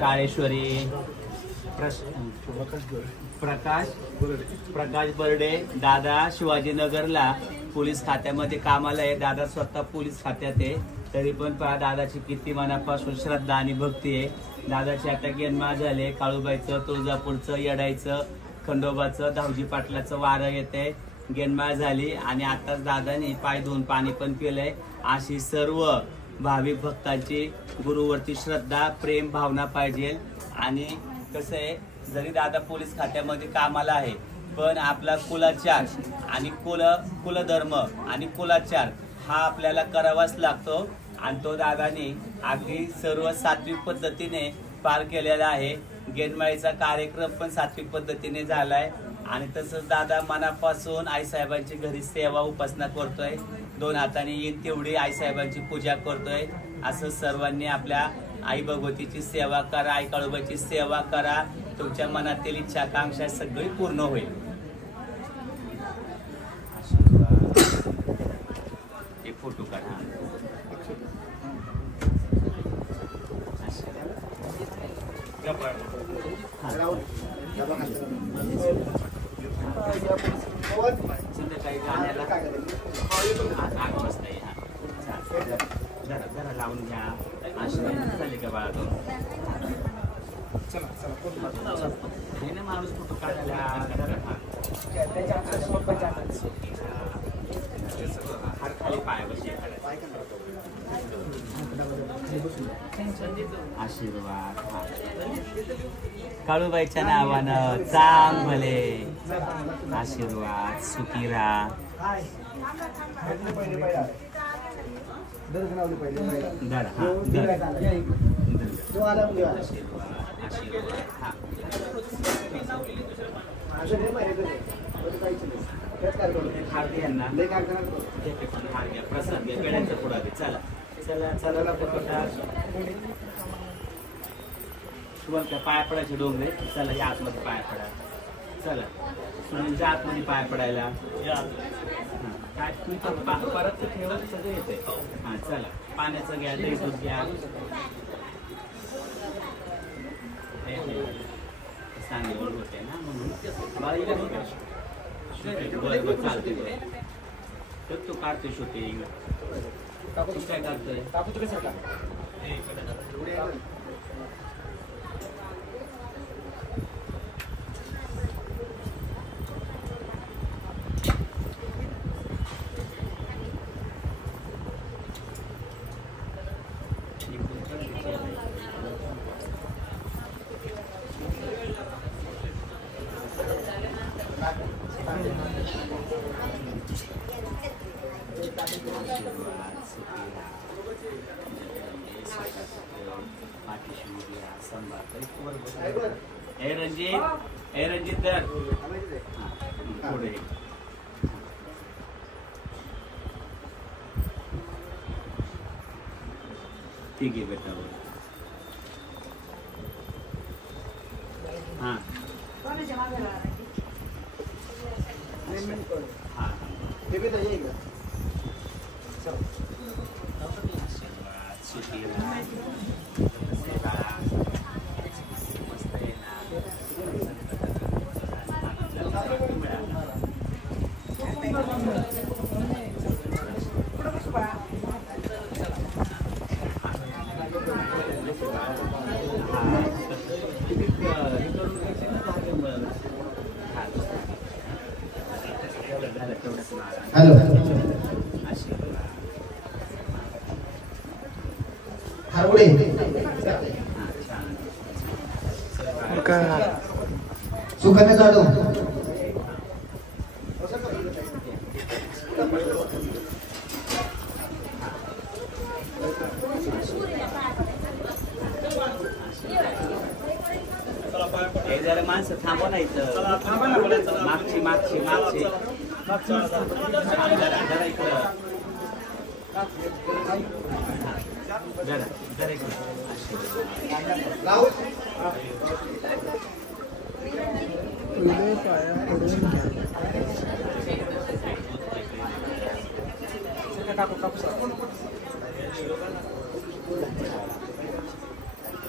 काळेश्वरी, प्रकाश बर्डे दादा शिवाजीनगरला पोलीस खात्यामध्ये कामाला आहे. दादा स्वतः पोलीस खात्यात आहे, तरी पण पहा दादाची किती मनापासून श्रद्धा आणि भक्ती आहे. दादाची आता गेनमा झाले. काळूबाईचं, तुळजापूरचं, येडाईचं, खंडोबाचं, धावजी पाटलाचं वारं येते, गेनमा झाली आणि आताच दादाने पाय धुवून पाणी पण पिलंय. अशी सर्व भाविक भक्तांची गुरुवरती श्रद्धा, प्रेम, भावना पाहिजे. आणि कसं आहे, जरी दादा पोलीस खात्यामध्ये कामाला आहे, पण आपला कुलाचार आणि कुलधर्म आणि कुलाचार हा आपल्याला करावाच लागतो. आणि तो दादाने अगदी सर्व सात्विक पद्धतीने पार केलेला आहे. गेनमाळीचा कार्यक्रम पण सात्विक पद्धतीने झालाय. आणि तसंच दादा मनापासून आईसाहेबांची घरी सेवा उपासना करतोय. 2 हाताने येईल तेवढी आईसाहेबांची पूजा करतोय. असं सर्वांनी आपल्या आई भगवतीची सेवा करा, आई काळूबाईची सेवा करा. तुमच्या मनातील इच्छा आकांक्षा सगळी पूर्ण होईल. एक फोटो काढा. संध्याकाळी गाण्याला 8 वाजता जरा लावून घ्या. आशीर्वाद झाले का बाळा? तो हे ना माणूस फोटो काढायला हात खाली पायापाशी आशीर्वाद. काळूबाईच्या नावानं चांग भले, आशीर्वाद, सुखी राहा. प्रसाद घ्या, पेड्यांचा पुढा घे. चला चला चला तुम्हाला पाया पडायचे डोंगरे. चला या आतमध्ये पाया पडा. चला सुनीलच्या आतमध्ये पाया पडायला. काय तुम्ही परत ठेवत सगळं येते. हा चला पाण्याचं घ्या, दही दूध घ्या. सांगेवर होते ना म्हणून बाळीला चालते. तर तो काढतोय शूटिंग. काय काढतोय? रंजित दर पुढे ठीक आहे बेटा. हाँ हेलो हरवडे सुकन्या जाधव जरा माणसं थांबवा नाही तर मागची मागची मागची जरा इकडं जरा इकडं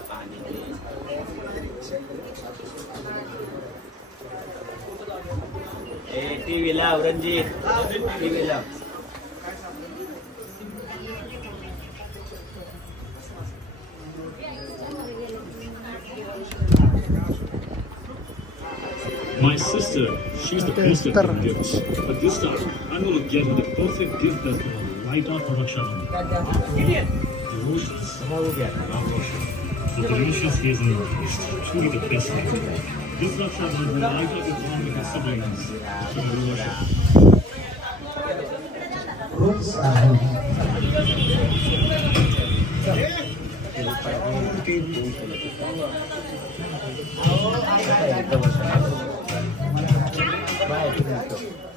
पाणी टीव्ही लाव रणजित टीव्ही लाव. My sister, she's the best at giving gifts. But this time, I'm going to get her the perfect gift that's going to light up her Rakshabandhan. Roses. Love Roshan. The delicious hazelnut taste. Truly the best thing. This Rakshabandhan will light up your bond with your siblings. Shri Roshan. Roots are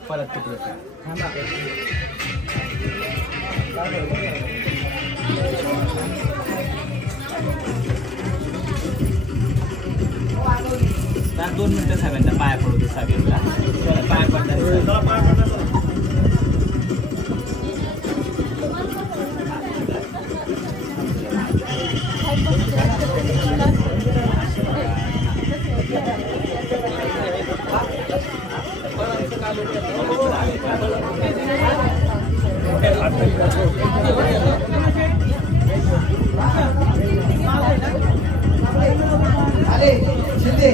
परत तिकडे तर 2 मिनिटं सगळ्यांना पाया पडू सगळ्यांना पाया पडतात. आले शिंदे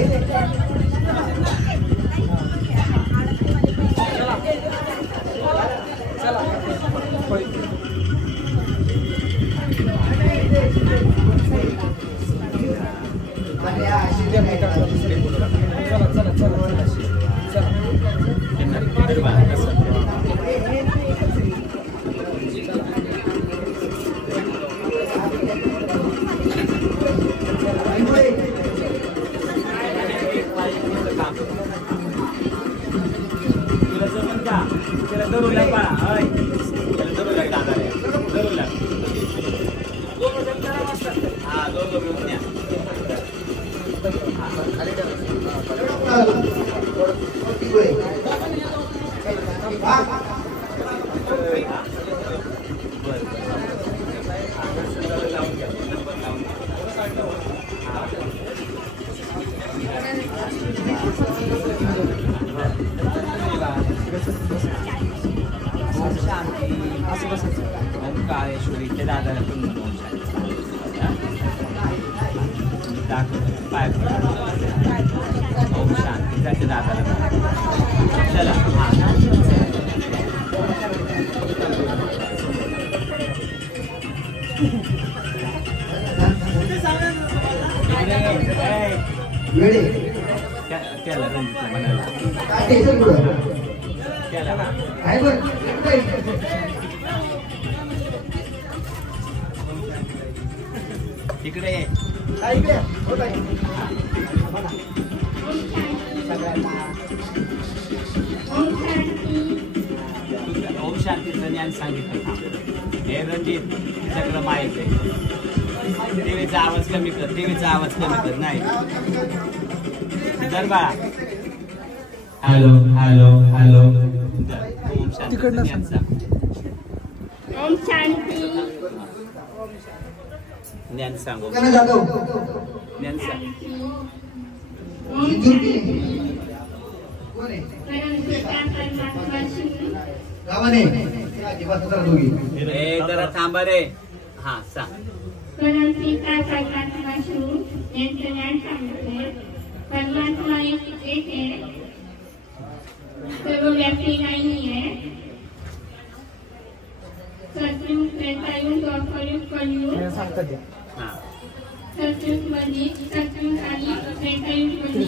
काळेश्वरी ते दादाला पण म्हणून पाय शांती त्याच्या दादाला चला त्याला रणजितला म्हणाला त्याला इकडे ओम शांतीचं ज्ञान सांगितलं हे रणजित सगळं माहित आहे. देवीचा आवाज कमी कर, देवीचा आवाज कमी कर. नाही दरबारा हॅलो हॅलो हॅलो ओम शांतीचं ज्ञान सांग. ओम शांती ज्ञान सांगू जाधव ज्ञान सांग. गावाने जरा थांबा रे. हा सांग. परमात्मा एक आहे, सर्वव्यापी नाहीये. सतयुग त्रेतायुग द्वापरयुग कलियुग. सतयुग मध्ये सतयुग आणि त्रेतायुग मध्ये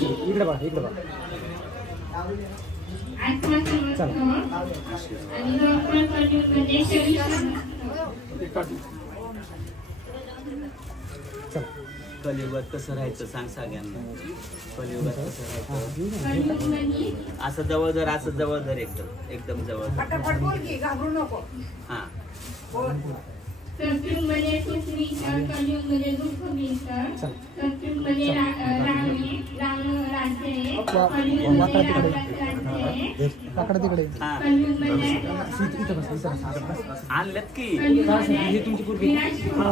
आत्मा समजतो आणि द्वापर कलियुग मध्ये शरीर समजतो. कलियुगात कसं राहायचं सांग सगळ्यांना. कलियुगात कसं राहायचं कलियुग मध्ये असं जवळ धर, असं जवळ धर, एकदम एकदम जवळ धर. हा सतयुग मध्ये सुख मिळतं, कलियुग मध्ये दुःख मिळतं. सतयुग मध्ये राम राज्य आहे, कलियुग मध्ये रावणाचं राज्य आहे. कलियुग मध्ये आणलेत की कलियुग मध्ये विनाश होतो.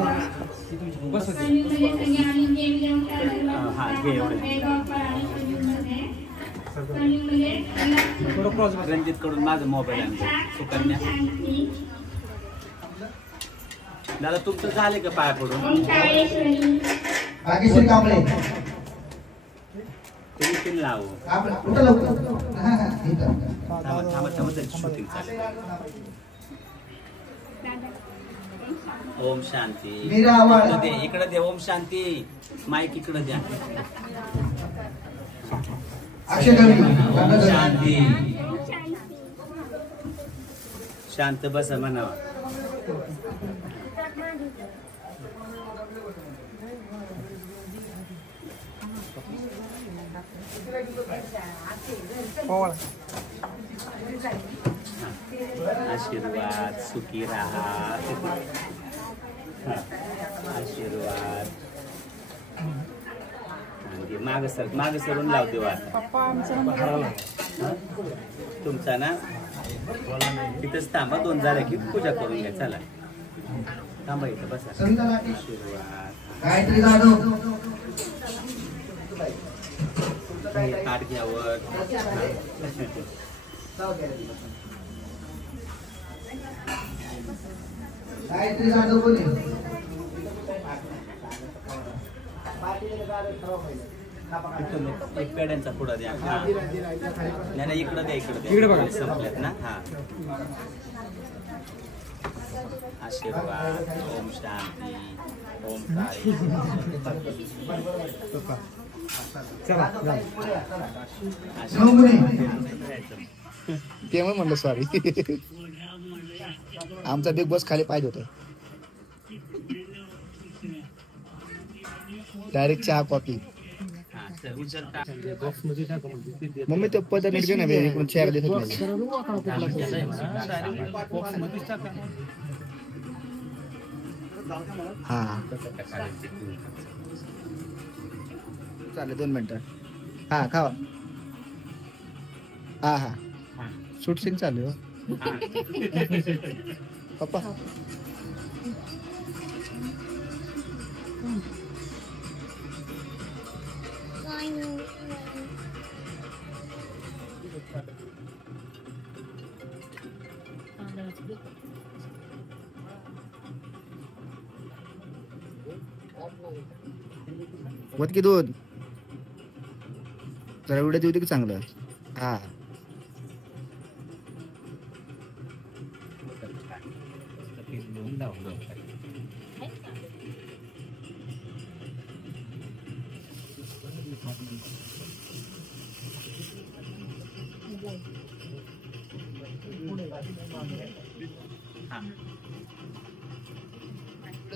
कलियुग मध्ये सगळे आम्ही देव देवता हा, घे एवढं. द्वापर आणि कलियुग मध्ये कलियुगमध्ये रणजित कडून माझा मोबाईल आणतो सुकन्या. दादा तुमचं झाले का पाया पडून? ओंकारेश्वरी भाग्यश्री कांबळे तुम्ही तीन लावू. कुठं लवकर थांबा थांबा थांबा तरी शूटिंग चालेल. ओम शांती. इकडं दे, इकडं दे. ओम शांती. माईक इकडं द्या. ओम शांती. शांत बसा म्हणावा. आशीर्वाद सुखी राहा. आशीर्वाद माग सरून लावते वा. तुमचा ना तिथंच थांबा. 2 झाले की पूजा करून घ्या. चला थांबा इथं बसा. आशीर्वाद. गायत्री जाधव ताट घ्यावर. गायत्री जाधव कोणी एक पेड्यांचा पुढा द्या. नाही इकडं द्या. इकडे बघा संपल्यात ना. हा आशीर्वाद. ओम शांती. ओम काळी. ते मग म्हणलं सॉरी. आमचा बिग बॉस खाली पाहिजे होतं. डायरेक्ट चहा कॉफी. मम्मी तो पद निर्जय नाही चेअर देत हा चालेल 2 मिनिटं. हा खावा. हा हा शूट सीन चालू आहे पप्पा. वत की दूध जरा एवढं देऊ दे की चांगलं. हा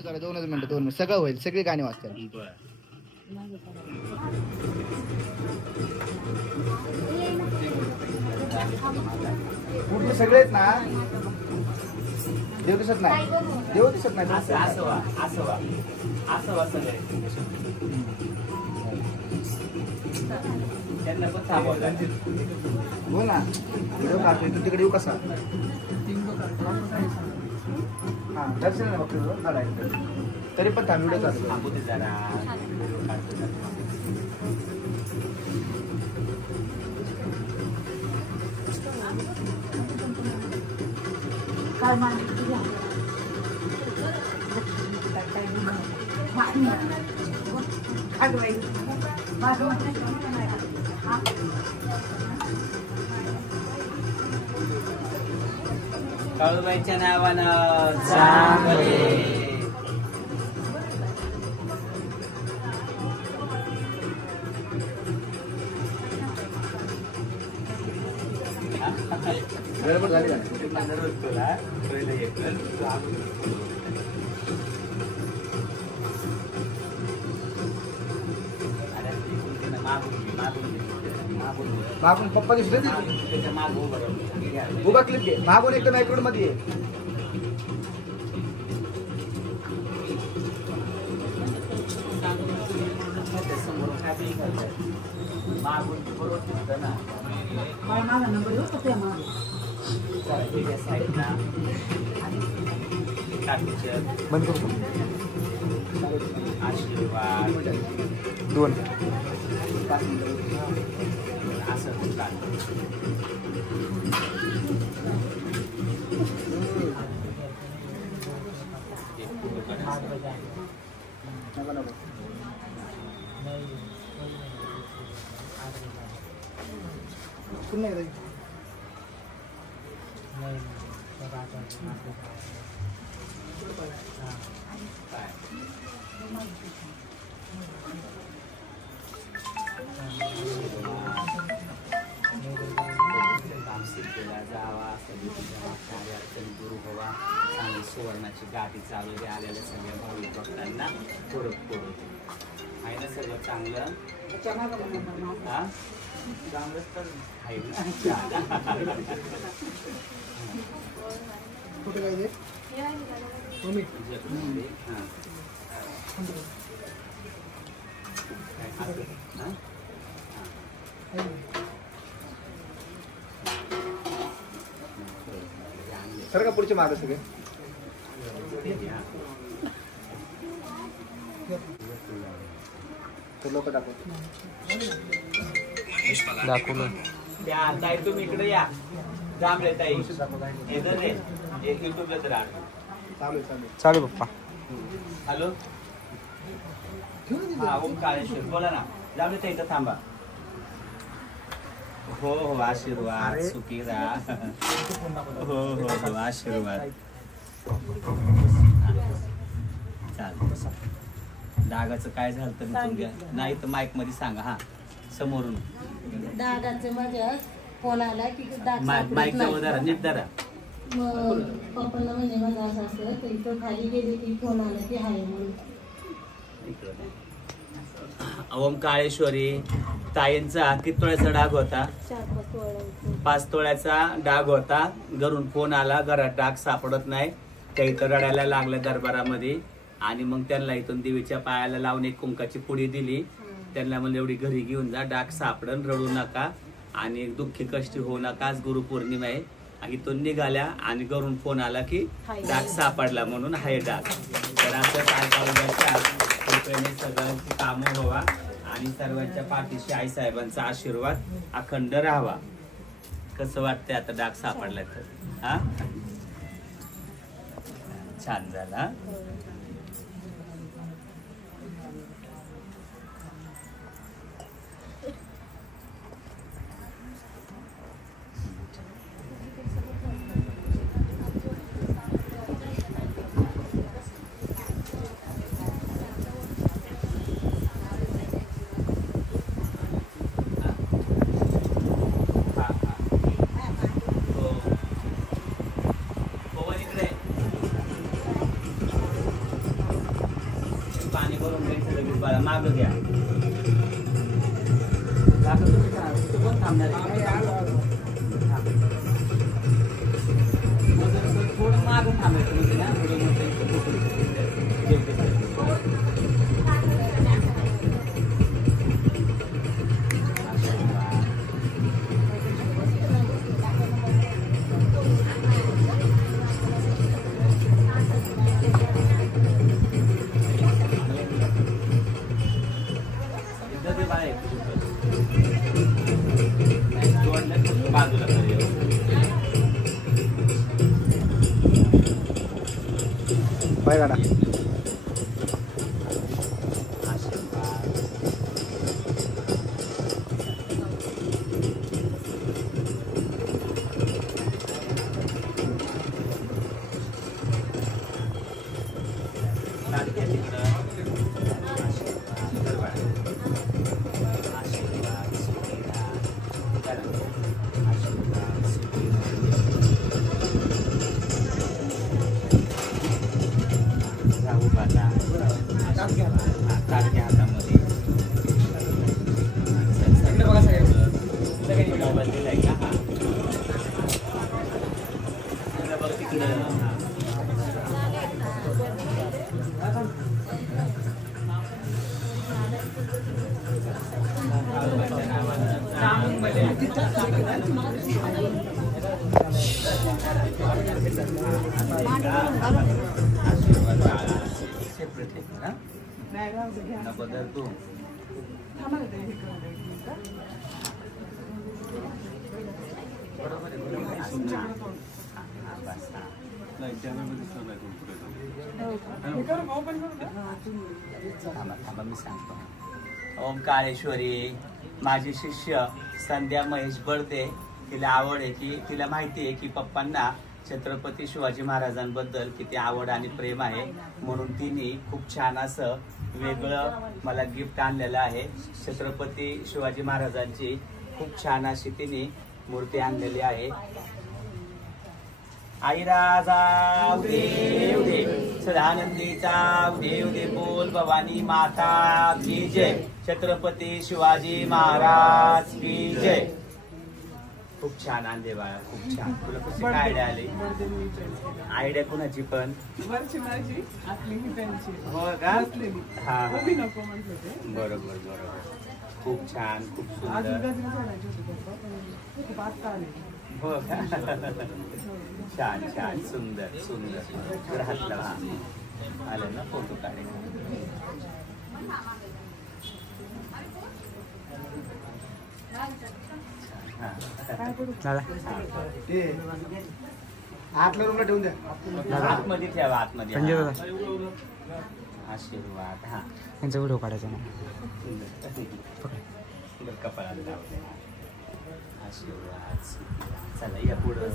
जरा 2 मिनिटं सगळं होईल. सगळी गाणी वाजतात. कुठले सगळेच ना. देव दिसत नाही. देव दिसत नाही. त्यांना पण थांबवलं. हो ना व्हिडिओ काढतोय तू तिकडे येऊ कसा. हा दर्शन बघतो तरी पण थांब व्हिडिओ काढतो. थांबू दे जरा. काळूबाईच्या नावानं चांगले. गडबड झाली का. मागून पप्पा दिसले उभा क्लिप घे. मागून एकदम ऍक्रोड मध्ये बंद करू. आशीर्वाद. 2 असं होतं. सुवर्णाची गाठी चालू दे आलेल्या सगळ्या भाविक भक्तांना पूरक पडू आहे ना सगळं चांगलं. हा चांगलंच तर आहे ना. सर का पुढचे मागे सगळे लोक दाखवलं. त्या ताई तुम्ही इकडे या. जांभळे ताई इथं रे एक युट्यूबला तर चालेल पप्पा. हॅलो हा ओंकारेश्वर बोला ना. जांभळे ताई इथं थांबा. हो हो आशीर्वाद सुखी राहा. हो हो हो आशीर्वाद. चालतं. डागाचं काय झालं तर तुमच्या नाही तर माईक मध्ये सांगा. हा समोरून दादाचं माझ्या फोन आला की माईक जवळ धरा नीट धरा. मग पप्पांना म्हणजे माझं असं असं तर इथं खाली गेले की फोन आला की हाय म्हणून. ओंकारेश्वरी ताईंचा किती तोळ्याचा डाग होता? 5 तोळ्याचा डाग होता. घरून फोन आला घरात डाग सापडत नाही. त्या इथं रडायला लागल्या दरबारामध्ये आणि मग त्यांना इथून देवीच्या पायाला लावून एक कुंकाची पुडी दिली. त्यांना म्हणलं एवढी घरी घेऊन जा डाग सापडन रडू नका आणि दुःखी कष्टी होऊ नका. आज गुरुपौर्णिमा आहे. इथून निघाल्या आणि घरून फोन आला की डाग सापडला म्हणून हाय डाग. तर असं काय कृपेने सगळ्यांची कामं व्हावा आणि सर्वांच्या पाठीशी आई साहेबांचा आशीर्वाद अखंड राहावा. कसं वाटतंय आता डाग सापडला तर? हा छान झाला. माग घ्या. थोडं माग थांबायचं म्हणजे ना बाजूला पाय गाडा. थांबा मी सांगतो. ओम काळेश्वरी माझी शिष्य संध्या महेश बळदे. तिला आवड आहे की तिला माहिती आहे की पप्पांना छत्रपती शिवाजी महाराजांबद्दल किती आवड आणि प्रेम आहे, म्हणून तिने खूप छान असं वेगळं मला गिफ्ट आणलेलं आहे. छत्रपती शिवाजी महाराजांची खूप छान अशी तिने मूर्ती आणलेली आहे. आई राजा देव दे सदानंदीचा देव दे बोल भवानी माता की जय. छत्रपती शिवाजी महाराज की जय. खूप छान आणले बाळा, खूप छान. तुला कशी काय आयडिया आली? आयडिया कुणाची पण? हो का? हा बरोबर बरोबर. खूप छान, खूप सुंदर. हो का? छान छान सुंदर सुंदर. राहतला हा आलं ना फोटो काढायला. आतला रूमला ठेवून द्या. आतमध्ये ठेवा, आतमध्ये. आशीर्वाद. हा त्यांचा व्हिडिओ काढायचा ना. कपाळाला लावले. आशीर्वाद. चला या पुढं.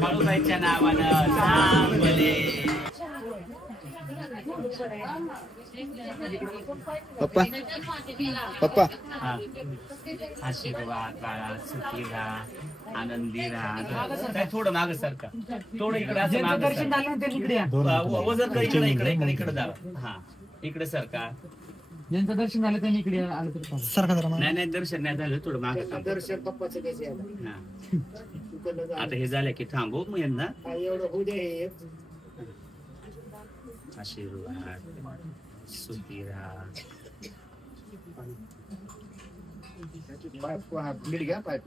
काळूबाईच्या नावानं चांगले. पप्पा पप्पा आशीर्वाद बाळा, सुखी राहा, आनंदी राहा. काय थोडं माग सरका, थोडं इकडे असं माग वजन कर. इकडे इकडे इकडे इकडे जावा. हा इकडे सरका. ज्यांचं दर्शन झालं त्यांनी इकडे आलं तर नाही नाही दर्शन नाही झालं, थोडं माग. दर्शन पप्पाचं कसे आता हे झालं की थांबू मग यांना. एवढं होऊ दे. आशीर्वाद, सुखी राहा. नीट घ्या पाय.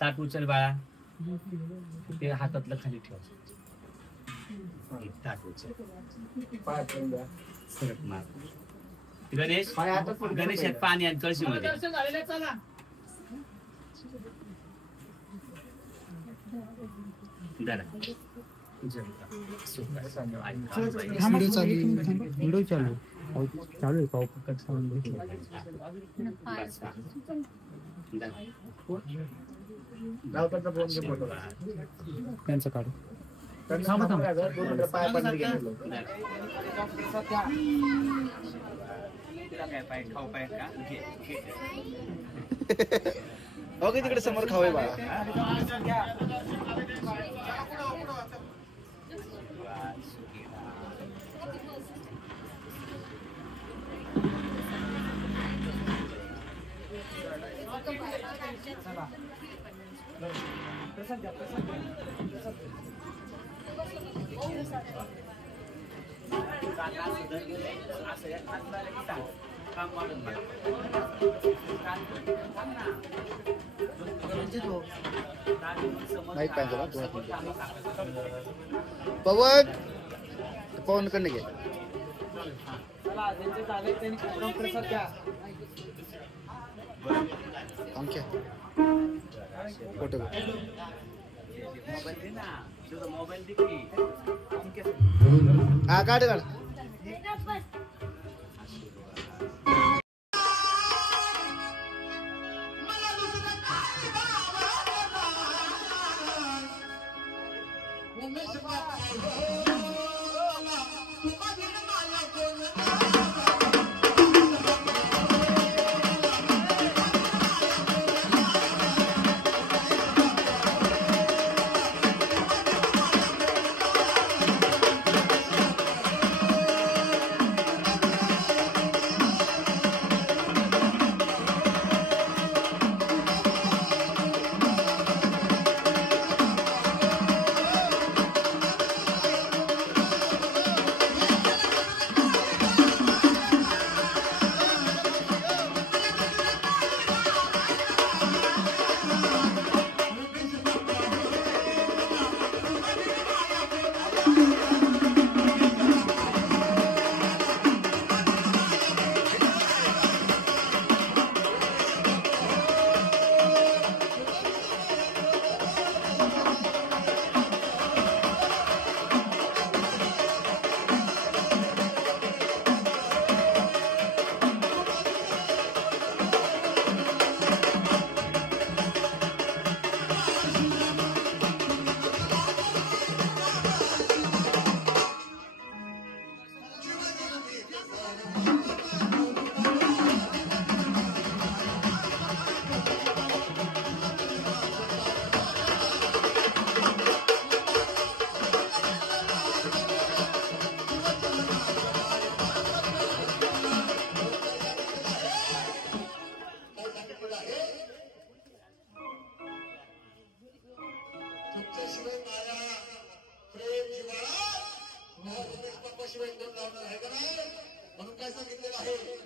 ताट उचल बाळा. ते हातातलं खाली ठेव. ताट उचल. सरक मार. गणेश गणेश पाणी आणि कळशी मध्ये. व्हिडिओ चालू आहे पाहू फक्त साऊंड. त्यांचं काढू. ओके तिकडे समोर खावे बाळा. माहित पाहिजे ना पवन पवन कडे घे आमच्या फोटो हा काढ काढ म्हणून काय सांगितलेलं आहे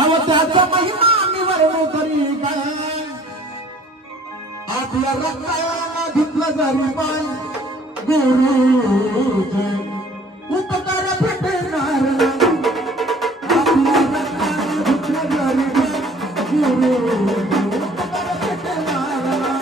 अव त्याचा महिमा निवडणू तरी काय आपल्या रक्ताला घेतलं जरी पाय गुरुचे उपकार भेटणार आपल्या रक्ताला घेतलं जरी पाय गुरुचे उपकार भेटणार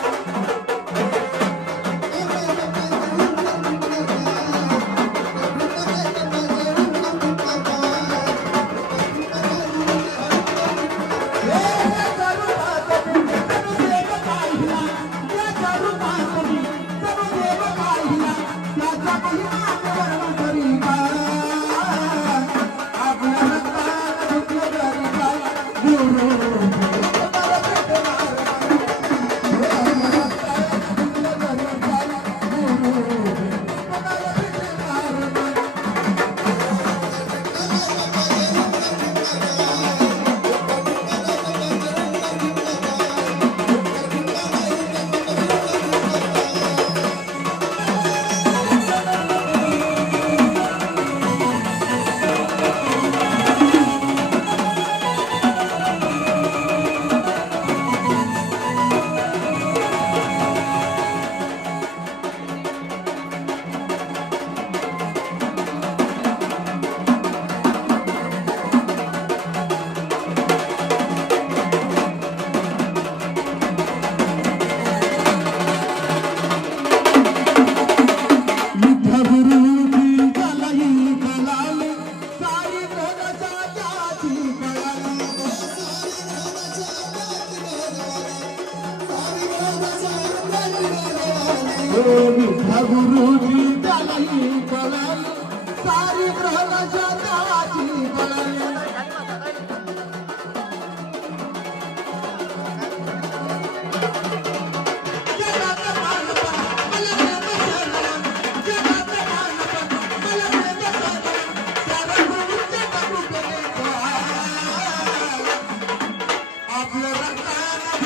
गुरुजी त्यालाही कळाल सारी ग्रहणाच्या देवाची कळाल आपल्या रक्ताला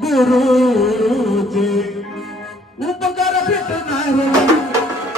गुरुचे उपकार भेटणार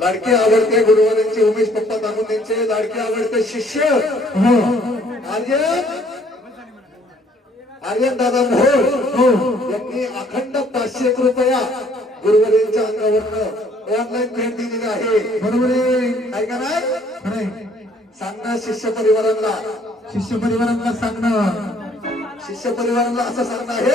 लाडके आवडते गुरुवारांचे उमेश पप्पा दामुंदेंचे लाडके आवडते शिष्य आर्यन दादा मोहोळ यांनी अखंड 500 रुपया गुरुवारांच्या अंगावर ऑनलाईन भेट दिलेली आहे. बरोबर आहे का नाही? सांगणं शिष्य परिवारांना सांगणं असं सांगणं आहे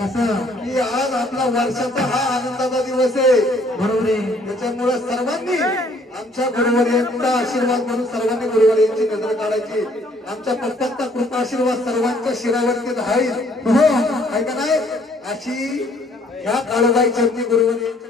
कसं की आज आपला वर्षाचा हा आनंदाचा दिवस आहे. बरोबर आहे. त्याच्यामुळे सर्वांनी आमच्या गुरुवर्यांचा आशीर्वाद म्हणून सर्वांनी गुरुवर्यांची नजर काढायची. आमच्या पप्पांचा कृपा आशीर्वाद सर्वांच्या शिरावरती राहील. हो आहे का नाही? अशी ह्या काळूबाई चरणी गुरुवर्यांची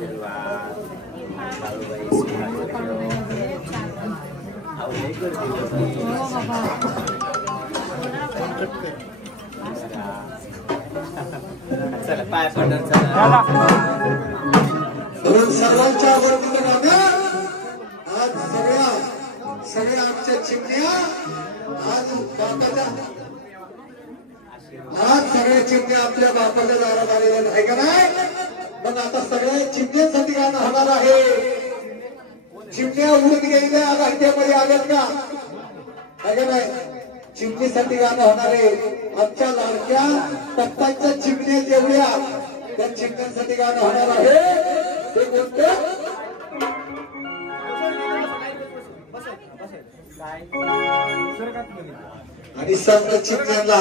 आशीर्वाद बाळूबाई चला पाय पडणार चला सर्वांच्या आवडतीचं गाणं आज सगळ्या आमच्या चिमण्या आज सगळ्या चिमण्या आपल्या बापाच्या दारात आलेल्या आहे का नाही? मग आता सगळ्या चिमण्यांसाठी गाणं होणार आहे. चिमण्या उडून गेलेल्या आज हट्ट्यामध्ये आल्यात का आहे का नाही? चिमणीसाठी गाणं होणार आहे. आमच्या लाडक्या तत्तांच्या चिमण्या जेवढ्या त्या चिमण्यांसाठी गाणं होणार आहे. ते कोणतं? आणि सर्व चिमण्यांना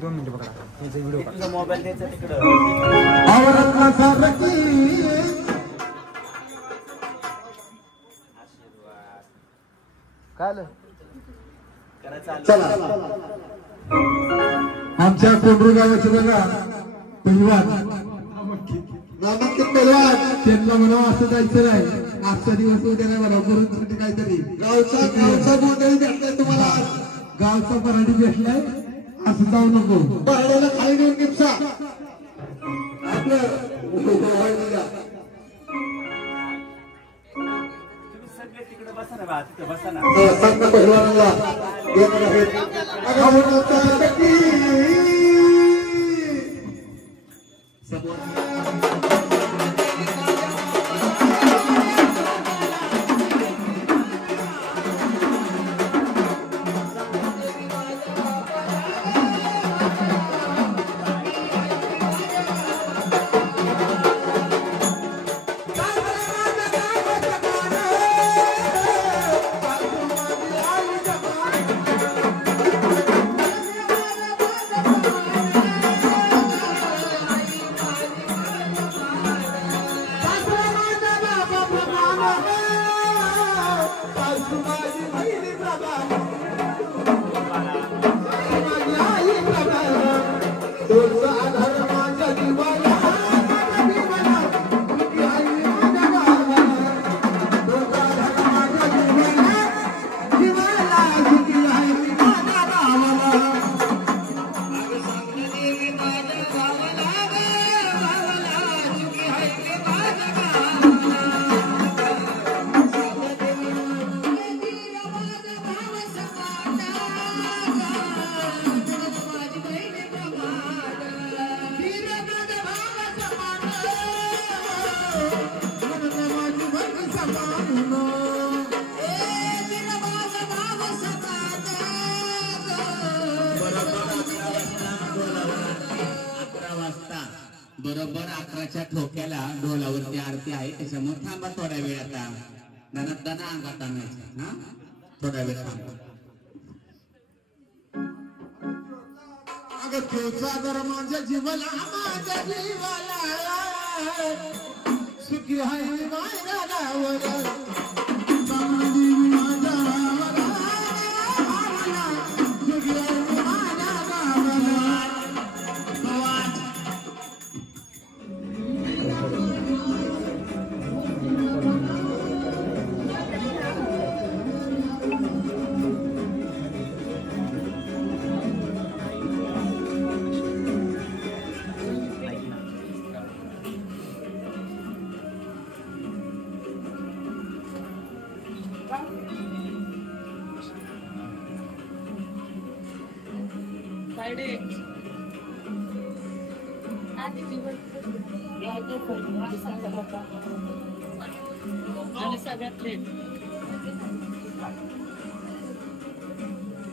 दोन मिनिटं बघा व्हिडिओ मोबाईल द्यायचा तिकडं काय चला आमच्या कोंडरू गावाचे बघा पैलवान नामांकित पैलवान त्यांना म्हणावं असं जायचं नाही. आजचा दिवस उद्या नाही म्हणा करून काहीतरी गावचा गोंधळी भेटलाय तुम्हाला. गावचा पराठी भेटलाय असं जाऊ नको. पराडीला खाली देऊन निपसा आपलं तिकडे बसा ना बा तिकडे बसा ना संत पहिलवानाला देणार आहेत. बरोबर 11च्या ठोक्याला ढोलावरती आरती आहे. त्याच्यामुळे थांबा थोड्या वेळ. आता दना अंगात आणायचं हा थोड्या वेळ थांबा. अगं तुझा जर माझ्या जीवाला सुखी आहे माझ्या गावाला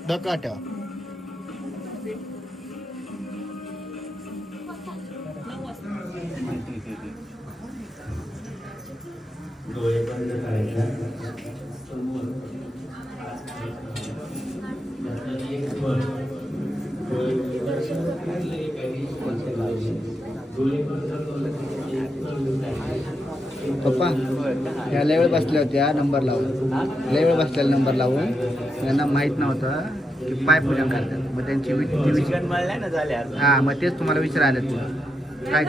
डकाट्या डोळे बंद करायच्या. समोर एक वर पप्पा या लय वेळ बसल्या होत्या नंबर लावून, लय वेळ बसलेला नंबर लावून. यांना माहित नव्हतं की पाय पूजन करतात. मग त्यांची हा मग तेच तुम्हाला विचारायला काय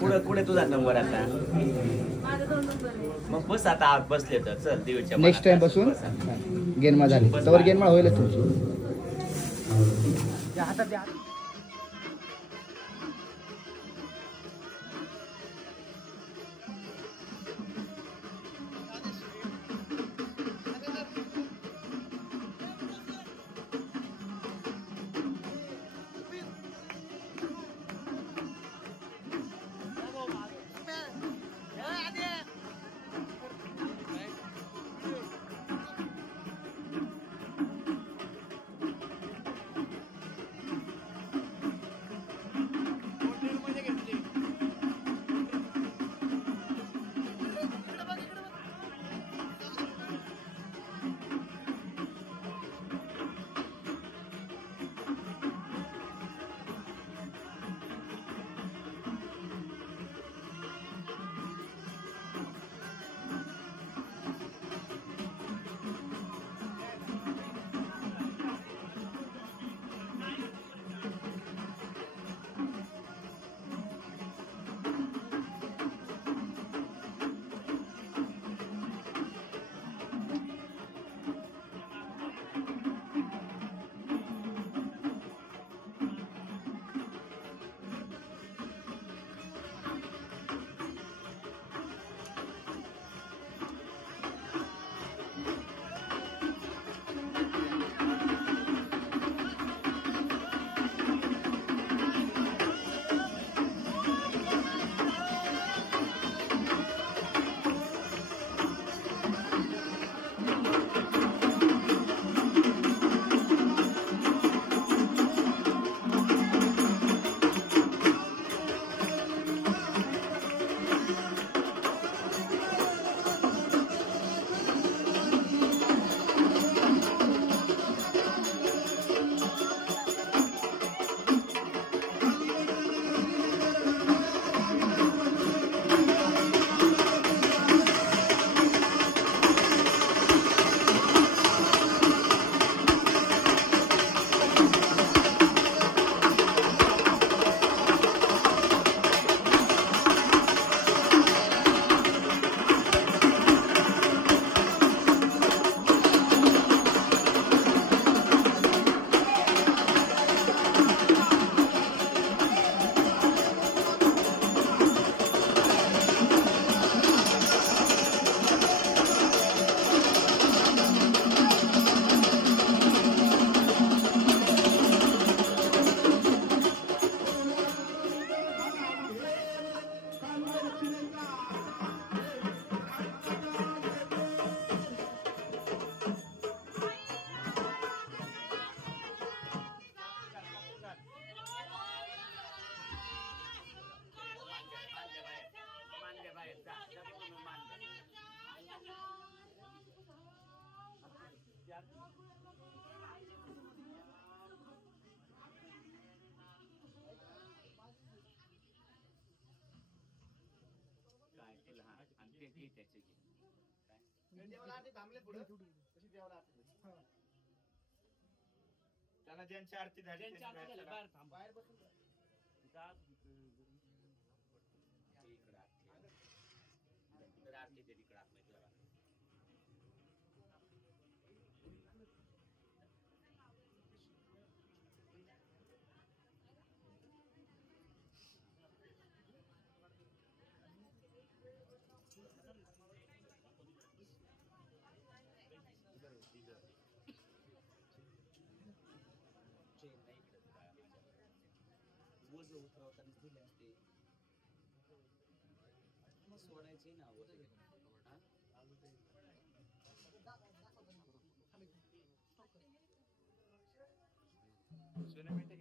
पुढे पुढे तुझा नंबर आता. मग बस आता आत बसले तर चल देवीच्या नेक्स्ट टाइम बसून गेनमा झाली तर गेनमा होईलच तुमची. त्यांना ज्यांची आरती झाली बाहेर बसून उतरवताना दिले असते सोडायचे ना होते